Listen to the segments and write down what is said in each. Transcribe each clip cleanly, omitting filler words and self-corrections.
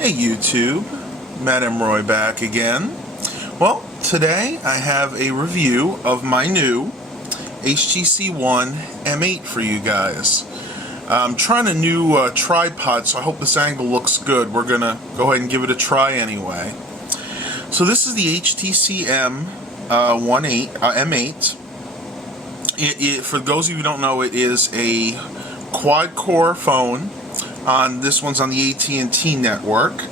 Hey YouTube, Madam Roy back again. Well, today I have a review of my new HTC One M8 for you guys. I'm trying a new tripod, so I hope this angle looks good. We're gonna go ahead and give it a try anyway. So this is the HTC M8. For those of you who don't know, it is a quad-core phone. This one's on the AT&T network,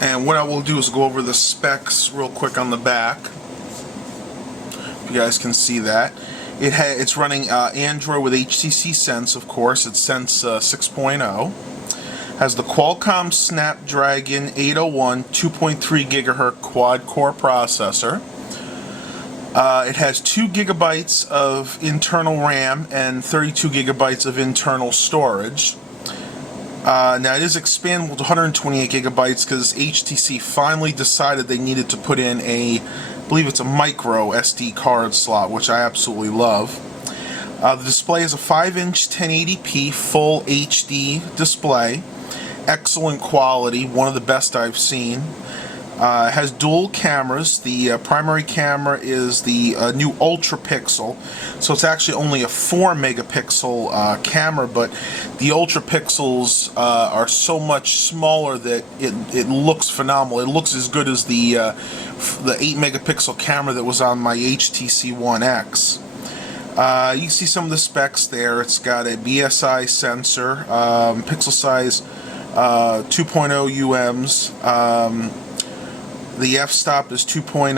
and what I will do is go over the specs real quick on the back. If you guys can see that, it's running Android with HTC Sense, of course. It's Sense 6.0. Has the Qualcomm Snapdragon 801 2.3 GHz quad-core processor. It has 2 GB of internal RAM and 32 GB of internal storage. Now it is expandable to 128 gigabytes because HTC finally decided they needed to put in I believe it's a micro SD card slot, which I absolutely love. The display is a 5-inch 1080p full HD display. Excellent quality, one of the best I've seen. It has dual cameras. The primary camera is the new Ultra Pixel, so it's actually only a 4 megapixel camera, but the Ultra Pixels are so much smaller that it looks phenomenal. It looks as good as the 8 megapixel camera that was on my HTC One X. You can see some of the specs there. It's got a BSI sensor, pixel size 2.0 UMs. The f-stop is 2.0,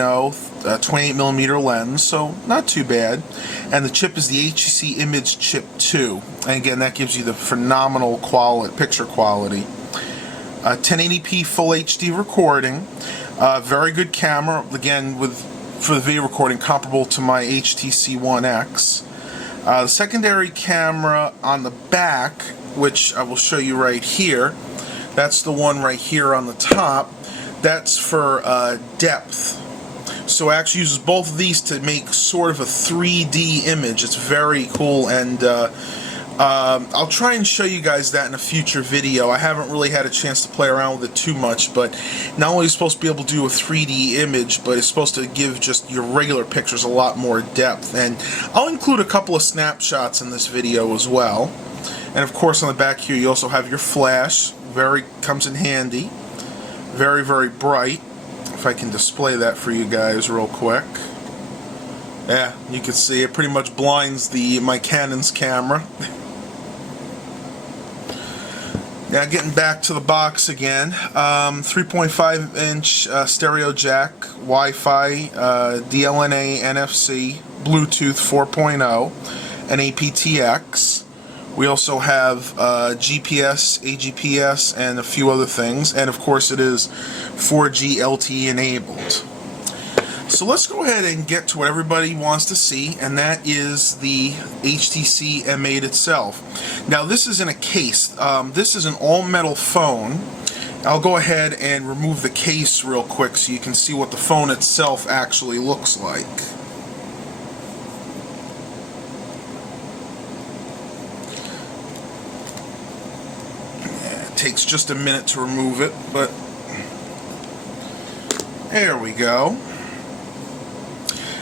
28mm lens, so not too bad. And the chip is the HTC Image Chip 2. And again, that gives you the phenomenal picture quality. 1080p Full HD recording. Very good camera, again, for the video recording, comparable to my HTC One X. The secondary camera on the back, which I will show you right here, that's the one right here on the top. That's for depth. So it actually uses both of these to make sort of a 3D image. It's very cool, and I'll try and show you guys that in a future video. I haven't really had a chance to play around with it too much, but not only is it supposed to be able to do a 3D image, but it's supposed to give just your regular pictures a lot more depth. And I'll include a couple of snapshots in this video as well. And of course on the back here you also have your flash. Comes in handy. Very, very bright. If I can display that for you guys real quick. Yeah, you can see it pretty much blinds my Canon's camera. Now getting back to the box again, 3.5-inch stereo jack, Wi-Fi, DLNA, NFC, Bluetooth 4.0, and aptX. We also have GPS, AGPS, and a few other things, and of course it is 4G LTE enabled. So let's go ahead and get to what everybody wants to see, and that is the HTC M8 itself. Now this is in a case. This is an all-metal phone. I'll go ahead and remove the case real quick so you can see what the phone itself actually looks like. Takes just a minute to remove it, but there we go.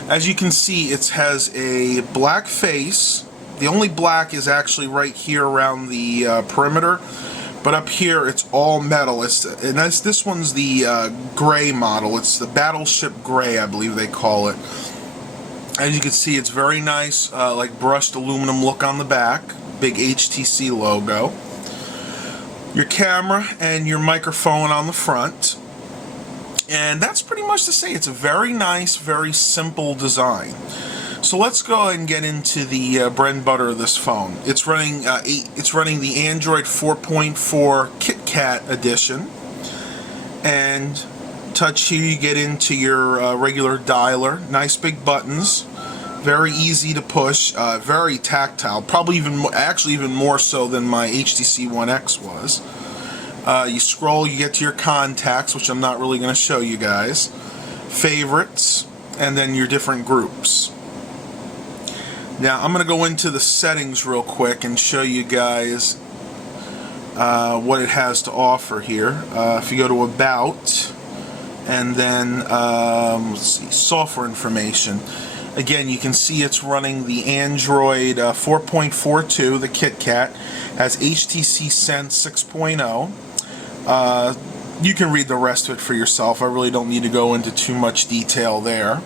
As you can see, it has a black face. The only black is actually right here around the perimeter, but up here it's all metal. This one's the gray model. It's the Battleship Gray, I believe they call it. As you can see, it's very nice, like brushed aluminum look on the back. Big HTC logo. Your camera and your microphone on the front, and that's pretty much to say it's a very nice, very simple design. So let's go ahead and get into the bread and butter of this phone. It's running the Android 4.4 KitKat edition, and touch here you get into your regular dialer. Nice big buttons, very easy to push, very tactile, probably even more so than my HTC One X was. You scroll, you get to your contacts, which I'm not really going to show you guys, favorites, and then your different groups. Now I'm going to go into the settings real quick and show you guys what it has to offer here. If you go to About, and then let's see, software information. Again, you can see it's running the Android 4.42, the KitKat, has HTC Sense 6.0. You can read the rest of it for yourself. I really don't need to go into too much detail there.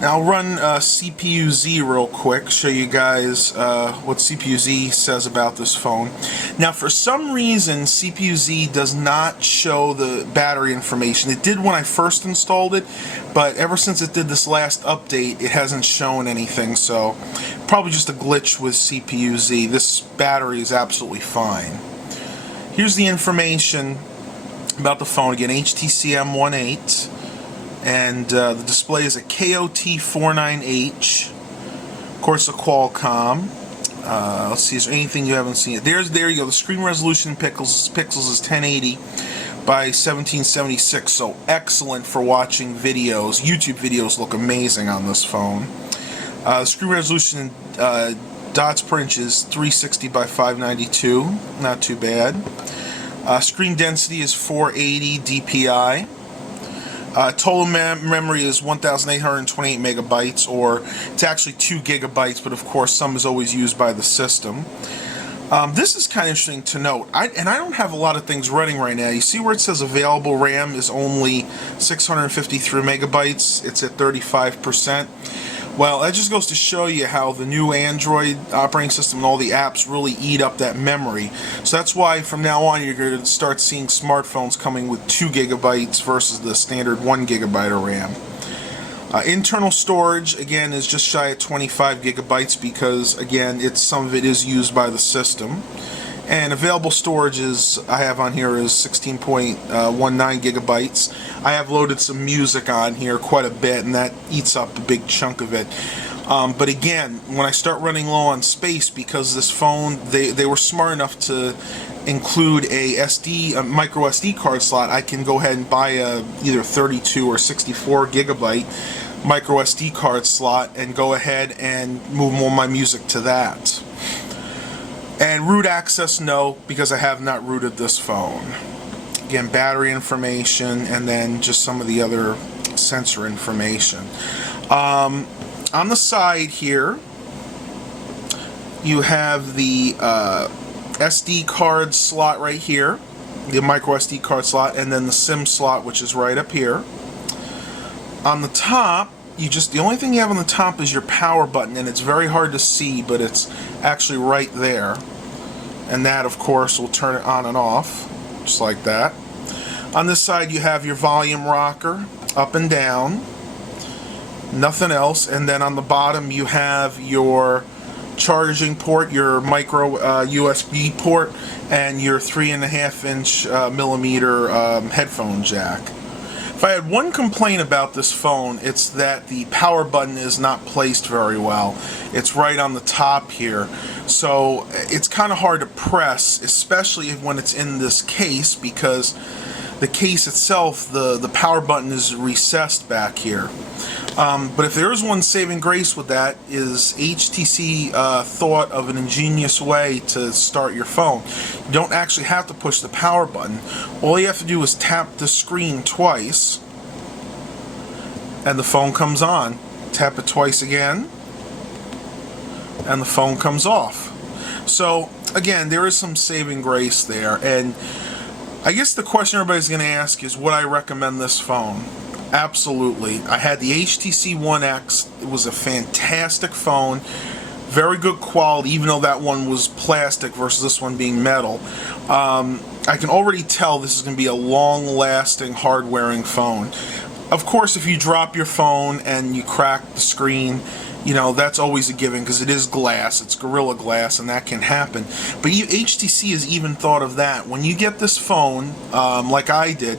Now I'll run CPU-Z real quick, show you guys what CPU-Z says about this phone. Now for some reason CPU-Z does not show the battery information. It did when I first installed it, but ever since it did this last update it hasn't shown anything, so probably just a glitch with CPU-Z. This battery is absolutely fine. Here's the information about the phone. Again, HTC M8. And the display is a KOT49H, of course a Qualcomm. Let's see, is there anything you haven't seen? There you go. The screen resolution pixels is 1080 by 1776, so excellent for watching videos. YouTube videos look amazing on this phone. The screen resolution dots per inch is 360 by 592, not too bad. Screen density is 480 dpi. Total memory is 1,828 megabytes, or it's actually 2 gigabytes, but of course some is always used by the system. This is kind of interesting to note, and I don't have a lot of things running right now. You see where it says available RAM is only 653 megabytes, it's at 35%. Well, that just goes to show you how the new Android operating system and all the apps really eat up that memory. So that's why from now on you're going to start seeing smartphones coming with 2 gigabytes versus the standard 1 gigabyte of RAM. Internal storage, again, is just shy of 25 gigabytes because, again, some of it is used by the system. And available storage I have on here is 16.19 gigabytes. I have loaded some music on here quite a bit, and that eats up a big chunk of it. But again, when I start running low on space, because this phone, they were smart enough to include a micro SD card slot, I can go ahead and buy a either 32 or 64 gigabyte micro SD card slot and go ahead and move more of my music to that. And root access, no, because I have not rooted this phone. Again, battery information, and then just some of the other sensor information. On the side here, you have the SD card slot right here, the micro SD card slot, and then the SIM slot, which is right up here. On the top, the only thing you have on the top is your power button, and it's very hard to see, but it's actually right there. And that, of course, will turn it on and off, just like that. On this side, you have your volume rocker, up and down. Nothing else. And then on the bottom, you have your charging port, your micro USB port, and your 3.5-inch millimeter headphone jack. If I had one complaint about this phone, it's that the power button is not placed very well. It's right on the top here, so it's kind of hard to press, especially when it's in this case, because the case itself, the power button is recessed back here. But if there is one saving grace with that, is HTC thought of an ingenious way to start your phone. You don't actually have to push the power button. All you have to do is tap the screen twice, and the phone comes on. Tap it twice again, and the phone comes off. So again, there is some saving grace there, and I guess the question everybody's going to ask is, would I recommend this phone? Absolutely. I had the HTC One X. It was a fantastic phone, very good quality, even though that one was plastic versus this one being metal. I can already tell this is going to be a long-lasting, hard-wearing phone. Of course, if you drop your phone and you crack the screen, you know, that's always a given because it is glass, it's Gorilla Glass, and that can happen. But HTC has even thought of that. When you get this phone, like I did,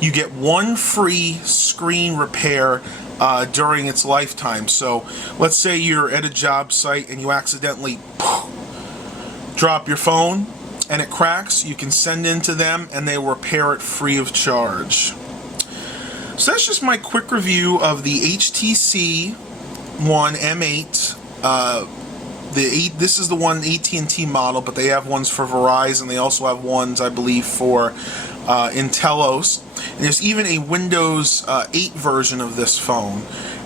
you get one free screen repair during its lifetime. So let's say you're at a job site and you accidentally drop your phone and it cracks, you can send in to them and they will repair it free of charge. So that's just my quick review of the HTC One M8. This is the one AT&T model, but they have ones for Verizon. They also have ones, I believe, for Intellos. And there's even a Windows 8 version of this phone.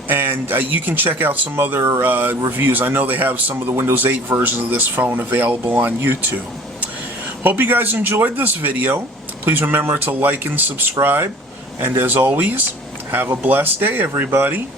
And you can check out some other reviews. I know they have some of the Windows 8 versions of this phone available on YouTube. Hope you guys enjoyed this video. Please remember to like and subscribe. And as always, have a blessed day, everybody.